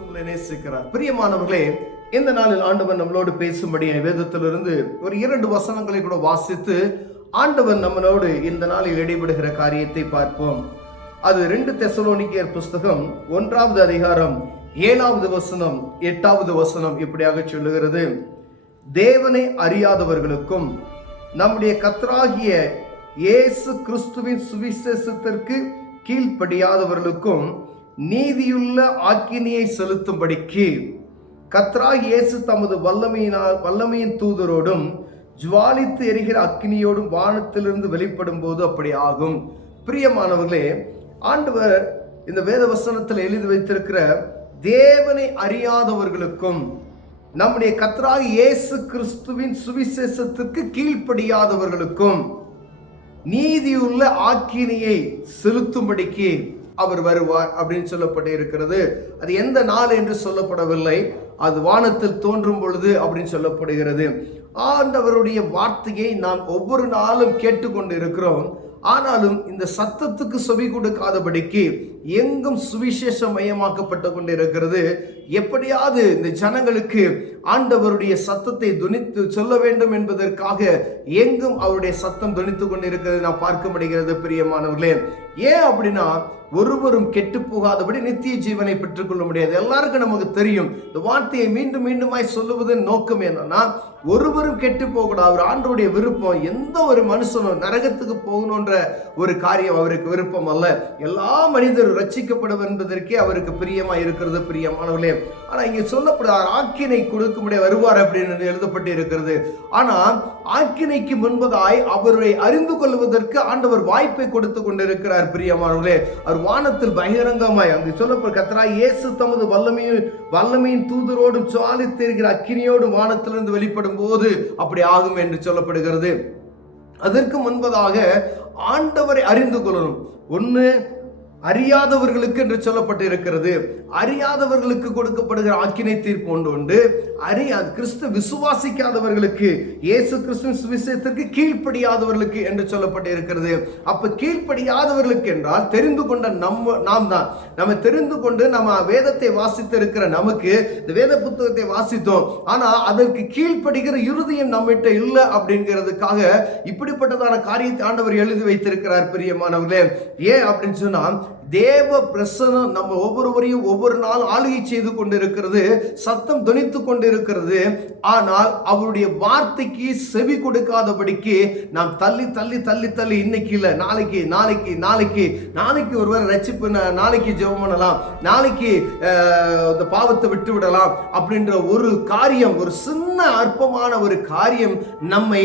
உங்களை நேசிக்கிறார். பிரியமானவர்களே, இந்த நாளில் ஆண்டவர் நம்மளோடு பேசும்படி வேதத்திலிருந்து ஒரு 2 வசனங்களை கூட வாசித்து ஆண்டவர் நம்மளோடு இந்த நாளில் இடைபடுகிற காரியத்தை பார்ப்போம். அது 2 தெசலோனிக்கேயர் புஸ்தகம் 1வது அதிகாரம் 7வது வசனம் 8வது வசனம் இப்படியாக சொல்லுகிறது. தேவனை அறியாதவர்களுக்கும் நம்முடைய கர்த்தராகிய இயேசு கிறிஸ்துவின் சுவிசேஷத்திற்கு கீழ்ப்படியாதவர்களுக்கும் நீதியுள்ள ஆக்கினியை செலுத்தும்படிக்கு கர்த்தராகிய இயேசு தமது வல்லமையின் தூதரோடும் ஜுவாலித்து எரிகிற அக்கினியோடும் வானத்திலிருந்து வெளிப்படும் போது அப்படி ஆகும். பிரியமானவர்களே, ஆண்டவர் இந்த வேத வசனத்தில் எழுதி வைத்திருக்கிற தேவனை அறியாதவர்களுக்கும் நம்முடைய கர்த்தராகிய இயேசு கிறிஸ்துவின் சுவிசேஷத்திற்கு கீழ்ப்படியாதவர்களுக்கும் நீதியுள்ள ஆக்கினியை செலுத்தும்படிக்கு அவர் வருவார் அப்படின்னு சொல்லப்பட்டு இருக்கிறது. அது எந்த நாள் என்று சொல்லப்படவில்லை, அது வானத்தில் தோன்றும் பொழுது அப்படின்னு சொல்லப்படுகிறது. ஆண்டவருடைய வார்த்தையை நாம் ஒவ்வொரு நாளும் கேட்டுக்கொண்டு இருக்கிறோம். ஆனாலும் இந்த சத்தத்துக்கு செவி கொடுக்காதபடிக்கு எங்கும் சுவிசேஷம் மயமாக்கப்பட்டு கொண்டு இருக்கிறது. எப்படியாவது இந்த ஜனங்களுக்கு ஆண்டவருடைய சத்தத்தை துணித்து சொல்ல வேண்டும் என்பதற்காக எங்கும் அவருடைய சத்தம் துணித்து கொண்டு இருக்கிறது நாம் பார்க்க முடிகிறது. பிரியமானவர்களே, ஏன் அப்படின்னா ஒருவரும் கெட்டு போகாதபடி நித்திய ஜீவனை பெற்றுக்கொள்ள முடியாது. எல்லாருக்கும் நமக்கு தெரியும். இந்த வார்த்தையை மீண்டும் மீண்டுமாய் சொல்லுவதன் நோக்கம் என்னன்னா, ஒருவரும் கெட்டு போகக்கூடாது. அவர் ஆண்டவருடைய விருப்பம். எந்த ஒரு மனுஷனும் நரகத்துக்கு போகணுன்ற ஒரு காரியம் அவருக்கு விருப்பம் அல்ல. எல்லா மனிதரும் ரட்சிக்கப்படும் என்பதற்கே அவருக்கு பிரியமா இருக்கிறது. பிரியமானவர்களே, ஆனா இங்க சொல்லப்படுறார் ஆக்கினை கொடுக்கும்படி வருவார் அப்படின்னு எழுதப்பட்டு இருக்கிறது. ஆனா ஆக்கினைக்கு முன்பதாய் அவரை அறிந்து கொள்வதற்கு ஆண்டவர் வாய்ப்பை கொடுத்து கொண்டிருக்கிறார். பிரியமானவர்களே, அவர் வானத்தில் பகிரங்கமாய் அங்கு சொல்லப்பட்ட கர்த்தராகிய இயேசு தமது வல்லமையின் தூதரோடும் ஜுவாலித்து எரிகிற அக்கினியோடும் வானத்திலிருந்து வெளிப்படும் போது அப்படி ஆகும் என்று சொல்லப்படுகிறது. அதற்கு முன்பதாக ஆண்டவரை அறிந்து கொள்ளணும். ஒன்று அறியாதவர்களுக்கு என்று சொல்லப்பட்டு இருக்கிறது. அறியாதவர்களுக்கு கொடுக்கப்படுகிற ஆக்கினை தீர்ப்பு ஒன்று. கிறிஸ்து விசுவாசிக்காதவர்களுக்கு, இயேசு கிறிஸ்துவின் சுவிசேஷத்திற்கு கீழ்ப்படியாதவர்களுக்கு என்று சொல்லப்பட்டு இருக்கிறது. அப்ப கீழ்ப்படியாதவர்களுக்கு என்றால் தெரிந்து கொண்ட நாம் தான். நம்ம தெரிந்து கொண்டு நம்ம வேதத்தை வாசித்து இருக்கிற நமக்கு இந்த வேத புத்தகத்தை வாசித்தோம். ஆனா அதற்கு கீழ்ப்படுகிற இருதயம் நம்மகிட்ட இல்லை அப்படிங்கிறதுக்காக இப்படிப்பட்டதான காரியத்தை ஆண்டவர் எழுதி வைத்திருக்கிறார். பிரியமானவர்களே, ஏன் அப்படின்னு சொன்னா தேவ பிரசனம் நம்ம ஒவ்வொருவரையும் ஒவ்வொரு நாள் ஆளுகை செய்து கொண்டிருக்கிறது. சத்தம் துணித்து கொண்டிருக்கிறது. ஆனால் அவருடைய வார்த்தைக்கு செவி கொடுக்காதபடிக்கு நாம் தள்ளி தள்ளி தள்ளி தள்ளி இன்னைக்கு இல்லை நாளைக்கு நாளைக்கு நாளைக்கு நாளைக்கு ஒருவர் ரட்சிப்பு, நாளைக்கு ஜெபம் பண்ணலாம், நாளைக்கு இந்த பாவத்தை விட்டு விடலாம் அப்படின்ற ஒரு காரியம், ஒரு சின்ன அற்பமான ஒரு காரியம் நம்மை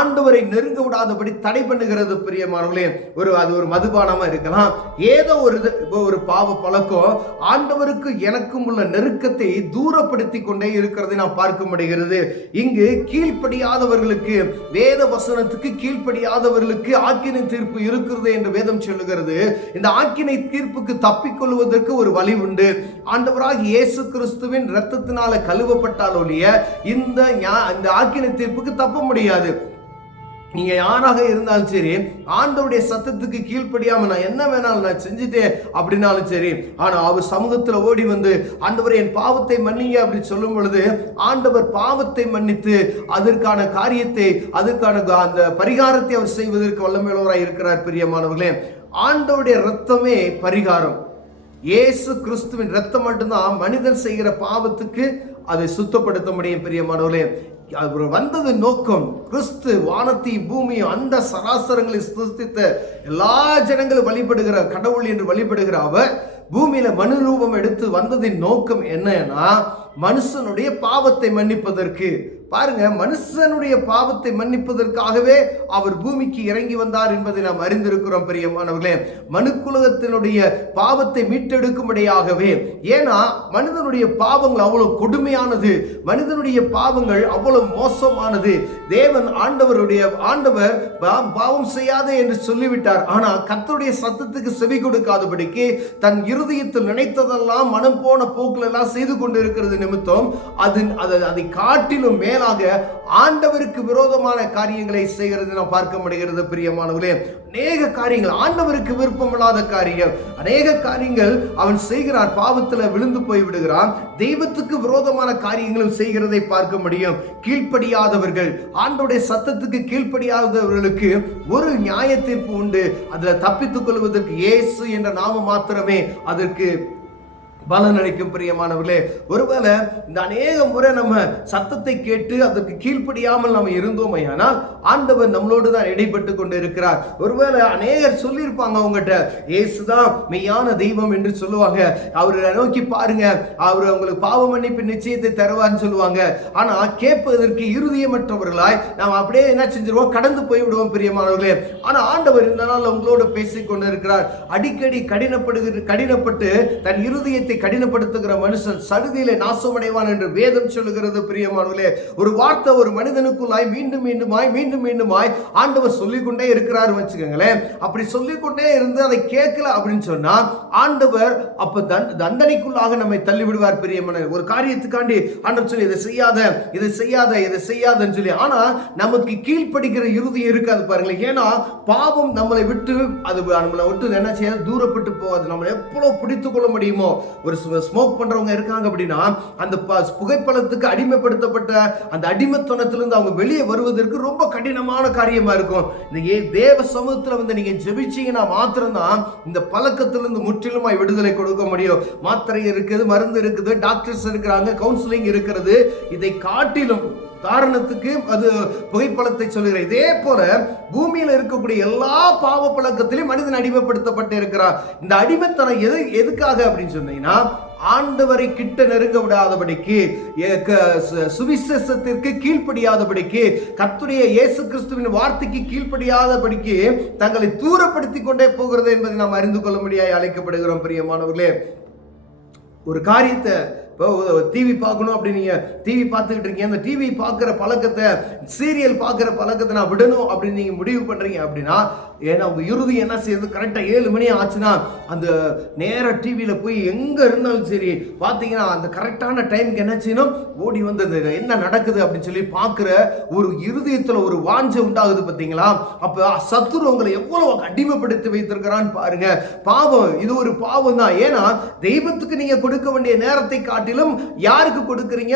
ஆண்டவரை நெருங்க விடாதபடி தடை பண்ணுகிறது. பிரியமானவர்களே, அது ஒரு மதுபானமா இருக்கலாம், ஏதோ ஒரு பாவ பழக்கம் ஆண்டவருக்கு எனக்கும் உள்ள நெருக்கத்தை தூரப்படுத்தி கொண்டே இருக்கிறதை நாம் பார்க்க முடிகிறது. இங்கு கீழ்ப்படியாதவர்களுக்கு, வேத வசனத்துக்கு கீழ்ப்படியாதவர்களுக்கு ஆக்கினை தீர்ப்பு இருக்கிறது என்று வேதம் சொல்லுகிறது. இந்த ஆக்கினை தீர்ப்புக்கு தப்பிக்கொள்வதற்கு ஒரு வழி உண்டு. ஆண்டவராகிய இயேசு கிறிஸ்துவின் இரத்தத்தினால கழுவப்பட்டால் ஒழிய இந்த ஆக்கினை தீர்ப்புக்கு தப்ப முடியாது. நீங்க யாராக இருந்தாலும் சரி, ஆண்டவருடைய சத்தத்துக்கு கீழ்ப்படியாம நான் என்ன வேணாலும் நான் செஞ்சுட்டேன் அப்படின்னாலும் சரி, ஆனா அவர் சமூகத்துல ஓடி வந்து ஆண்டவரை என் பாவத்தை மன்னிங்க அப்படி சொல்லும் பொழுது ஆண்டவர் பாவத்தை மன்னித்து அதற்கான காரியத்தை, அதற்கான அந்த பரிகாரத்தை அவர் செய்வதற்கு வல்லமையுள்ளவராய் இருக்கிறார். பிரியமானவர்களே, ஆண்டவருடைய இரத்தமே பரிகாரம். இயேசு கிறிஸ்துவின் இரத்தம் மட்டும்தான் மனிதன் செய்கிற பாவத்துக்கு அதை சுத்தப்படுத்த முடியும். பிரியமானவர்களே, அவர் வந்தது நோக்கம் கிறிஸ்து வானத்தையும் பூமியும் அந்த சராசரங்களை சிருஷ்டித்த எல்லா ஜனங்களும் வழிபடுகிற கடவுள் என்று வழிபடுகிற அவர் பூமியில மனு ரூபம் எடுத்து வந்ததின் நோக்கம் என்னன்னா, மனுஷனுடைய பாவத்தை மன்னிப்பதற்கு. பாருங்க, மனுஷனுடைய பாவத்தை மன்னிப்பதற்காகவே அவர் பூமிக்கு இறங்கி வந்தார் என்பதை நாம் அறிந்திருக்கிறோம். பிரியமானவர்களே, மனுக்குலகத்தினுடைய பாவத்தை மீட்டெடுக்கும்படியாகவே. ஏன்னா மனிதனுடைய பாவங்கள் அவ்வளவு கொடுமையானது, மனிதனுடைய பாவங்கள் அவ்வளவு மோசமானது. தேவன் ஆண்டவர் பாவம் செய்யாதே என்று சொல்லிவிட்டார். ஆனா கர்த்தருடைய சத்தத்துக்கு செவி கொடுக்காதபடிக்கு தன் இருதயத்தில் நினைத்ததெல்லாம் மனம் போன போக்குல எல்லாம் செய்து கொண்டிருக்கிறது நிமித்தம் அதை காட்டிலும் மேலாக ஆண்டவருக்கு விரோதமான காரியங்களை செய்கிறது நாம் பார்க்க முடிகிறது. பிரியமானவர்களே, அநேக காரியங்கள் ஆண்டவருக்கு விருப்பமில்லாத காரியம், அநேக காரியங்கள் அவன் செய்கிறான், பாவத்தில் விழுந்து போய் விடுகிறான். தெய்வத்துக்கு விரோதமான காரியங்களும் செய்கிறதை பார்க்க முடியும். கீழ்ப்படியாதவர்கள், ஆண்டவருடைய சத்தத்துக்கு கீழ்ப்படியாதவர்களுக்கு ஒரு நியாய தீர்ப்பு உண்டு. அதில் தப்பித்துக் கொள்வதற்கு இயேசு என்ற நாமம் மாத்திரமே அதற்கு பலன் அளிக்கும். பிரியமானவர்களே, ஒருவேளை இந்த அநேக முறை நம்ம சத்தத்தை கேட்டு அதற்கு கீழ்ப்படியாமல் நம்ம இருந்தோமே, ஆனால் ஆண்டவர் நம்மளோடு தான் இடைப்பட்டு கொண்டு இருக்கிறார். ஒருவேளை அநேகர் சொல்லியிருப்பாங்க அவங்ககிட்ட, இயேசுதான் மெய்யான தெய்வம் என்று சொல்லுவாங்க, அவரை நோக்கி பாருங்க, அவர் உங்களுக்கு பாவ மன்னிப்பு நிச்சயத்தை தருவார்னு சொல்லுவாங்க. ஆனா கேட்பதற்கு இருதயமற்றவர்களாய் நாம் அப்படியே என்ன செஞ்சிருவோம், கடந்து போய் விடுவோம். பிரியமானவர்களே, ஆனா ஆண்டவர் இந்த நாள் உங்களோடு பேசிக் கொண்டு இருக்கிறார். அடிக்கடி கடினப்பட்டு தன் இருதயத்தை கடினப்படுத்துகிற மனுஷன் சடுதியிலே நாசமடைவான் என்று வேதம் சொல்லுகிறது. பிரியமானவர்களே, ஒரு வார்த்தை ஒரு மனிதனுக்குள்ளாய் மீண்டும் மீண்டுமாய் ஆண்டவர் சொல்லிக்கொண்டே இருக்கிறார் வச்சுக்கோங்களேன். அப்படி சொல்லிக்கொண்டே இருந்து அதை கேட்கல அப்படின்னு சொன்னா ஆண்டவர் அப்ப தண்டனைக்குள்ளாக நம்மை தள்ளி விடுவார். பிரியமான ஒரு காரியத்துக்காண்டி ஆண்டவர் சொல்லி இதை செய்யாதன்னு சொல்லி, ஆனா நமக்கு கீழ்ப்படுகிற இருதயம் இருக்காது பாருங்களேன். ஏன்னா பாவம் நம்மளை விட்டு என்ன செய்ய தூரப்பட்டு போகாது. நம்மளை எவ்வளவு பிடித்துக் கொள்ள முடியுமோ. ஒரு ஸ்மோக் பண்றவங்க இருக்காங்க அப்படின்னா அந்த புகைப்பழத்துக்கு அடிமைப்படுத்தப்பட்ட அந்த அடிமைத்தனத்திலிருந்து அவங்க வெளியே வருவதற்கு ரொம்ப கடினமான காரியமா இருக்கும். இந்த தேவ சமூகத்துல வந்து நீங்க ஜெபிச்சீங்கன்னா மாத்திரம்தான் இந்த பழக்கத்திலிருந்து முற்றிலுமாய் விடுதலை கொடுக்க முடியும். மாத்திரை இருக்குது, மருந்து இருக்குது, டாக்டர்ஸ் இருக்கிறாங்க, கவுன்சிலிங் இருக்கிறது. இதை காட்டிலும் உதாரணத்துக்கு அது புகைப்பழத்தை சொல்லுகிற, இதே போல பூமியில் இருக்கக்கூடிய எல்லா பாவ பழக்கத்திலும் மனிதன் அடிமைப்படுத்தப்பட்டு இருக்கிறார். இந்த அடிமைத்தனம் எதுக்காக அப்படின்னு சொன்னீங்கன்னா, ஆண்டவரை கிட்ட நெருங்க விடாதபடிக்கு, சுவிசேஷத்திற்கு கீழ்ப்படியாதபடிக்கு, கர்த்தருடைய இயேசு கிறிஸ்துவின் வார்த்தைக்கு கீழ்ப்படியாதபடிக்கு தங்களை தூரப்படுத்தி கொண்டே போகிறது என்பதை நாம் அறிந்து கொள்ள முடியாது அழைக்கப்படுகிறோம். பிரியமானவர்களே, ஒரு காரியத்தை இப்போ டிவி பார்க்கணும் அப்படின்னு நீங்கள் டிவி பார்த்துக்கிட்டு இருக்கீங்க, அந்த டிவி பார்க்குற பழக்கத்தை, சீரியல் பார்க்குற பழக்கத்தை நான் விடணும் அப்படின்னு நீங்கள் முடிவு பண்ணுறீங்க அப்படின்னா, ஏன்னா உங்கள் இறுதி என்ன செய்யுது, கரெக்டாக 7 மணி ஆச்சுன்னா அந்த நேராக டிவியில் போய் எங்கே இருந்தாலும் சரி பார்த்தீங்கன்னா அந்த கரெக்டான டைமுக்கு என்ன செய்யணும், ஓடி வந்து என்ன நடக்குது அப்படின்னு சொல்லி பார்க்குற ஒரு இருதயத்தில் ஒரு வாஞ்சை உண்டாகுது பார்த்தீங்களா? அப்போ சத்துரு உங்களை எவ்வளோ அடிமைப்படுத்தி வைத்திருக்கிறான்னு பாருங்க. பாவம், இது ஒரு பாவம் தான். ஏன்னா தெய்வத்துக்கு நீங்கள் கொடுக்க வேண்டிய நேரத்தை காட்டிலும் யாருக்கு கொடுக்குறீங்க?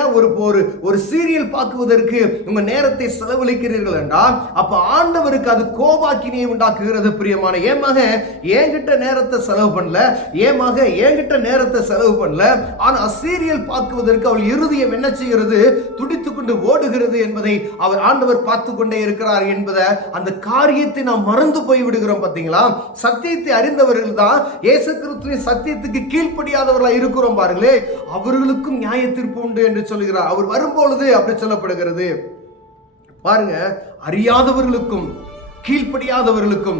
ஒரு சீரியல் பார்க்குவதற்கு உங்க நேரத்தை செலவழிக்கிறீர்கள் என்றால் அப்ப ஆண்டவருக்கு அது கோபாக்கினியை உண்டாக்குகிறது. பிரியமான, ஏமாக என்கிட்ட நேரத்தை செலவு பண்ணல, ஆனா சீரியல் பார்க்குவதற்கு அவள் இருதயம் என்ன செய்கிறது, துடித்துக் கொண்டு ஓடுகிறது என்பதை அவர் ஆண்டவர் பார்த்து கொண்டே இருக்கிறார் என்பதை, அந்த காரியத்தை நாம் மறந்து போய் விடுகிறோம். பார்த்தீங்களா? சத்தியத்தை அறிந்தவர்கள் தான் இயேசு கிறிஸ்துவின் சத்தியத்துக்கு கீழ்ப்படியாதவர்களா இருக்கிறோம் பாருங்களே, அவர்களுக்கும் நியாய தீர்ப்பு உண்டு என்று சொல்கிறார். அவர் வரும்பொழுது அப்படி சொல்லப்படுகிறது. பாருங்க, அறியாதவர்களுக்கும் கீழ்ப்படியாதவர்களுக்கும்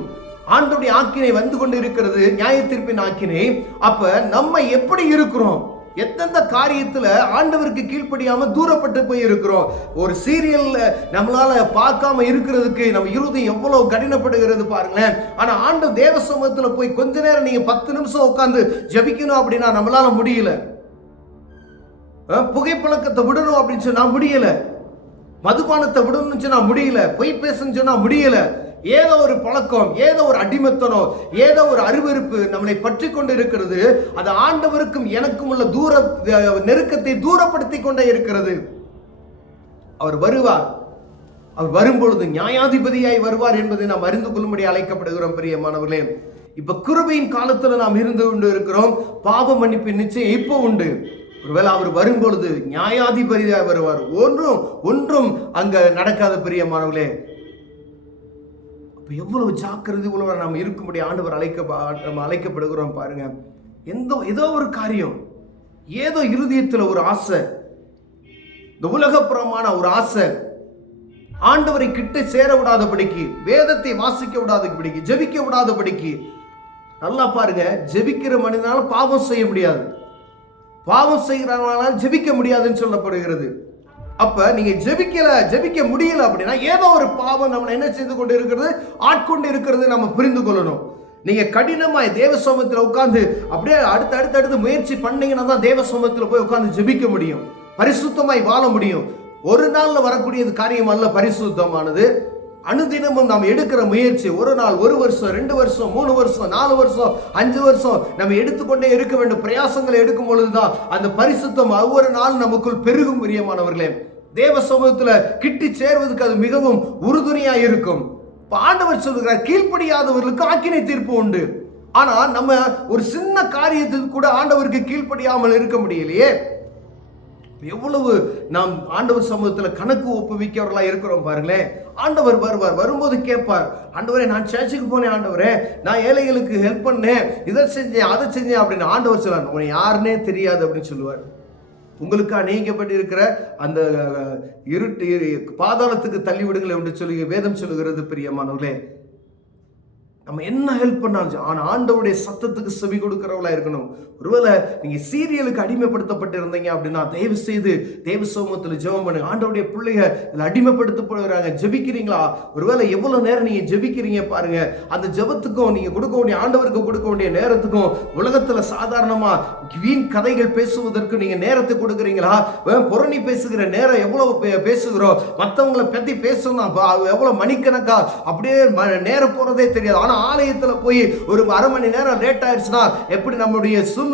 ஆண்டவருடைய ஆக்கினை வந்து கொண்டு இருக்கிறது, நியாய தீர்ப்பின் ஆக்கினை. அப்ப நம்ம எப்படி இருக்கிறோம், எந்தெந்த காரியத்துல ஆண்டவருக்கு கீழ்ப்படியாம தூரப்பட்டு போய் இருக்கிறோம். ஒரு சீரியல்ல நம்மளால பார்க்காம இருக்கிறதுக்கு நம்ம இருதயம் எவ்வளவு கடினப்படுகிறது பாருங்களேன். ஆனா ஆண்டவர் தேவ சமூகத்துல போய் கொஞ்ச நேரம் நீங்க 10 நிமிஷம் உட்கார்ந்து ஜெபிக்கணும் அப்படின்னா நம்மளால முடியல. புகைப்பழக்கத்தை விடணும் அப்படின்னு சொன்னா முடியல, மதுபானத்தை விடணும்னு சொன்னா முடியல, பொய் பேசணும்னு சொன்னா முடியல. ஏதோ ஒரு பழக்கம், ஏதோ ஒரு அடிமைத்தனம், ஏதோ ஒரு அருவருப்பு நம்மளை பற்றி கொண்டு இருக்கிறது. அது ஆண்டவருக்கும் எனக்கும் உள்ள நெருக்கத்தை தூரப்படுத்தி கொண்டே இருக்கிறது. அவர் வருவார், அவர் வரும்பொழுது நியாயாதிபதியாய் வருவார் என்பதை நாம் அறிந்து கொள்ளும்படி அழைக்கப்படுகிறோம். பிரியமானவர்களே, இப்ப கிருபையின் காலத்துல நாம் இருந்து கொண்டு இருக்கிறோம். பாவ மன்னிப்பின் நிச்சயம் இப்போ உண்டு. ஒருவேளை அவர் வரும்பொழுது நியாயாதிபதியாக வருவார். ஒன்றும் அங்க நடக்காத. பிரியமானவர்களே, எவ்வளவு ஜாக்கிரதை உள்ளவரை நாம் இருக்கும்படி ஆண்டவர் அழைக்கப்படுகிறோம் பாருங்க. ஏதோ ஒரு காரியம், ஏதோ இருதயத்தில் ஒரு ஆசை, இந்த உலகப்புறமான ஒரு ஆசை, ஆண்டவரை கிட்ட சேர விடாதபடிக்கு, வேதத்தை வாசிக்க விடாதபடிக்கு, ஜெபிக்க விடாதபடிக்கு. நல்லா பாருங்க, ஜெபிக்கிற மனிதனால பாவம் செய்ய முடியாது, பாவம் செய்கிறவனால ஜெபிக்க முடியாதுன்னு சொல்லப்படுகிறது. அப்ப நீங்க ஜெபிக்க முடியல அப்படின்னா ஏதோ ஒரு பாவம் நம்ம என்ன செய்து கொண்டு இருக்கிறது, ஆட்கொண்டு இருக்கிறது நம்ம புரிந்து கொள்ளணும். நீங்க கடினமாய் தேவ சமூகத்தில் உட்கார்ந்து அப்படியே அடுத்து முயற்சி பண்ணீங்கன்னா தான் தேவ சமூகத்தில் போய் உட்கார்ந்து ஜெபிக்க முடியும், பரிசுத்தமாய் வாழ முடியும். ஒரு நாள்ல வரக்கூடியது காரியம் அல்ல பரிசுத்தமானது. அனுதினமும் நாம் எடுக்கிற முயற்சி, ஒரு நாள், 1 வருஷம், 2 வருஷம், 3 வருஷம், 4 வருஷம், 5 வருஷம் நம்ம எடுத்துக்கொண்டே இருக்க வேண்டும். பிரயாசங்களை எடுக்கும் பொழுதுதான் அந்த பரிசுத்தம் ஒவ்வொரு நாள் நமக்குள் பெருகும். பிரியமானவர்களே, தேவ சமூகத்துல கிட்டி சேர்வதற்கு அது மிகவும் உறுதுணையா இருக்கும். ஆண்டவர் சொல்லுகிறார், கீழ்ப்படியாதவர்களுக்கு ஆக்கினை தீர்ப்பு உண்டு. ஆனா நம்ம ஒரு சின்ன காரியத்துக்கு கூட ஆண்டவருக்கு கீழ்ப்படியாமல் இருக்க முடியலையே. எவ்வளவு நாம் ஆண்டவர் சமூகத்தில் கணக்கு ஒப்புவிக்கிறவர்களா இருக்கிறோம் பாருங்களேன். ஆண்டவர் வருவார், வரும்போது கேட்பார், ஆண்டவரே நான் சர்ச்சுக்கு போனேன், ஆண்டவரே நான் ஏழைகளுக்கு ஹெல்ப் பண்ணேன், இதை செஞ்சேன் அதை செஞ்சேன் அப்படின்னு. ஆண்டவர் சொல்லுவார், உனக்கு யாருன்னே தெரியாது அப்படின்னு சொல்லுவார். உங்களுக்கு அநேகப்பட்டிருக்கிற அந்த இருட்டு பாதாளத்துக்கு தள்ளி விடுங்கள் என்று சொல்லி வேதம் சொல்லுகிறது. பிரியமானவர்களே, நம்ம என்ன ஹெல்ப் பண்ணாலும் ஆனால் ஆண்டவருடைய சத்தத்துக்கு செவி கொடுக்கிறவங்களா இருக்கணும். ஒருவேளை நீங்க சீரியலுக்கு அடிமைப்படுத்தப்பட்டு இருந்தீங்க அப்படின்னா தயவு செய்து தேவ சமூகத்தில் ஜெபம் பண்ணுங்க. ஆண்டவருடைய பிள்ளைங்க இதில் அடிமைப்படுத்தப்படுகிறாங்க. ஜெபிக்கிறீங்களா? ஒருவேளை எவ்வளவு நேரம் நீங்க ஜெபிக்கிறீங்க பாருங்க. அந்த ஜெபத்துக்கும் நீங்க கொடுக்க வேண்டிய ஆண்டவருக்கு கொடுக்க வேண்டிய நேரத்துக்கும் உலகத்துல சாதாரணமா வீண் கதைகள் பேசுவதற்கு நீங்க நேரத்தை கொடுக்குறீங்களா? புரணி பேசுகிற நேரம் எவ்வளவு பேசுகிறோம். மற்றவங்களை பத்தி பேசணும் எவ்வளவு மணிக்கணக்கா அப்படியே நேரம் போறதே தெரியாது. ஆனா ஆலயத்துல போய் ஒரு அரை மணி நேரம் லேட் ஆயிடுச்சுன்னா எப்படி நம்முடைய சூழ்நிலைகள்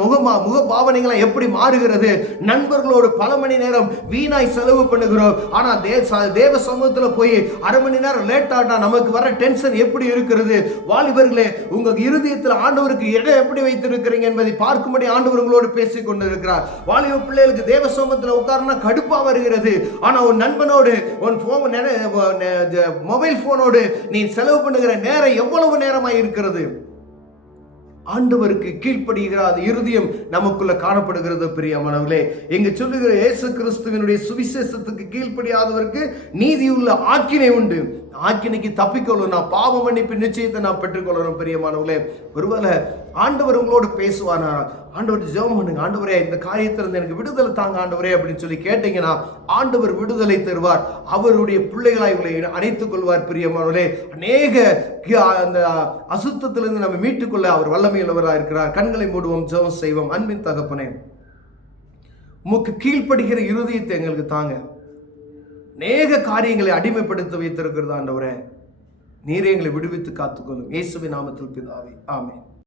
முக பாவனைகளை எப்படி மாறுகிறது. நண்பர்களோடு பல மணி நேரம் வீணாய் செலவு பண்ணுகிறோம். ஆனா தேவ சமூகத்துல போய் அரை மணி நேரம் லேட் ஆட்டா நமக்கு வர டென்ஷன் எப்படி இருக்கிறது. வாலிபர்களே, உங்க இருதயத்தில் ஆண்டவருக்கு இடம் எப்படி வைத்திருக்கிறீங்க என்பதை பார்க்கும்படி ஆண்டவர் உங்களோடு பேசிக் கொண்டிருக்கிறார். வாலிப பிள்ளைகளுக்கு தேவ சமூகத்தில் உட்கார்னா கடுப்பா வருகிறது. ஆனா உன் நண்பனோடு உன் மொபைல் போனோடு நீ செலவு பண்ணுகிற நேரம் எவ்வளவு நேரமாய் இருக்கிறது. ஆண்டவருக்கு கீழ்ப்படுகிறார் இருதயம் நமக்குள்ள காணப்படுகிறது. பிரியமானவர்களே, எங்க சொல்லுகிற இயேசு கிறிஸ்துவினுடைய சுவிசேஷத்துக்கு கீழ்ப்படியாதவருக்கு நீதியுள்ள ஆக்கினை உண்டு. ஆக்கினைக்கு தப்பிக்கொள்ளணும், பாவ மன்னிப்பு நிச்சயத்தை நாம் பெற்றுக்கொள்ளணும். பிரியமானவர்களே, ஒருவேளை ஆண்டவர் உங்களோடு பேசுவானா? ஆண்டவர் ஜெபம் பண்ணுங்க, ஆண்டவரே இந்த காரியத்திலிருந்து எனக்கு விடுதலை தாங்க ஆண்டவரே அப்படின்னு சொல்லி கேட்டீங்கன்னா ஆண்டவர் விடுதலை தருவார். அவருடைய பிள்ளைகளாய் இவளை அணைத்துக் கொள்வார். பிரியமானவர்களே, அநேக அந்த அசுத்தத்திலிருந்து நம்ம மீட்டுக்கொள்ள அவர் வல்லமையுள்ளவராக இருக்கிறார். கண்களை மூடுவோம், ஜெபம் செய்வோம். அன்பின் தகப்பனே, உமக்கு கீழ்ப்படுகிற இருதயத்தை எங்களுக்கு தாங்க. அநேக காரியங்களை அடிமைப்படுத்த வைத்திருக்கிறது ஆண்டவரே, நீரே எங்களை விடுவித்து காத்துக்கொள்ளும். இயேசுவின் நாமத்தில் பிதாவே, ஆமென்.